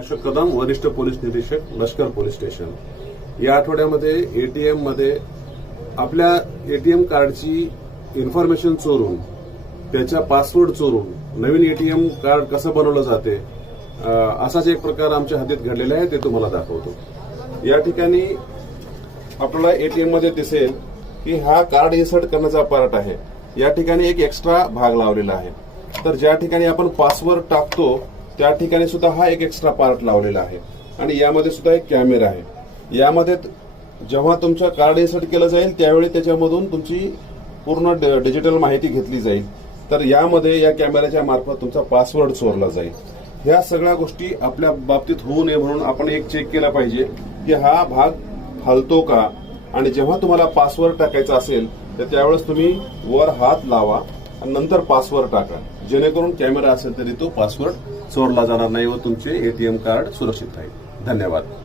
अशोक कदम, वरिष्ठ पोलीस निरीक्षक, लष्कर पोलीस स्टेशन. या आठवड्यामध्ये एटीएम मध्ये आपल्या एटीएम कार्डची इन्फॉर्मेशन चोरून, त्याचा पासवर्ड चोरून नवीन एटीएम कार्ड कसं बनवलं जाते असाच एक प्रकार आमच्या हद्दीत घडलेला आहे, ते तुम्हाला दाखवतो. या ठिकाणी आपल्याला एटीएम मध्ये दिसेल की हा कार्ड इन्सर्ट करण्याचा पार्ट आहे. या ठिकाणी एक एक्स्ट्रा भाग लावलेला आहे. तर ज्या ठिकाणी आपण पासवर्ड टाकतो त्या ठिकाणी सुद्धा हा एक एक्स्ट्रा पार्ट लावलेला आहे आणि यामध्ये सुद्धा एक कॅमेरा आहे. यामध्ये जेव्हा तुमचं कार्ड इन्सर्ट केलं जाईल त्यावेळी त्याच्यामधून तुमची पूर्ण डिजिटल माहिती घेतली जाईल. तर यामध्ये या कॅमेऱ्याच्या मार्फत तुमचा पासवर्ड चोरला जाईल. ह्या सगळ्या गोष्टी आपल्या बाबतीत होऊ नये म्हणून आपण एक चेक केला पाहिजे की हा भाग हलतो का, आणि जेव्हा तुम्हाला पासवर्ड टाकायचा असेल तर त्यावेळेस तुम्ही वर हात लावा आणि नंतर पासवर्ड टाका, जेणेकरून कॅमेरा असेल तरी तो पासवर्ड चोरला जाणार नाही व तुमचे एटीएम कार्ड सुरक्षित राहील. धन्यवाद.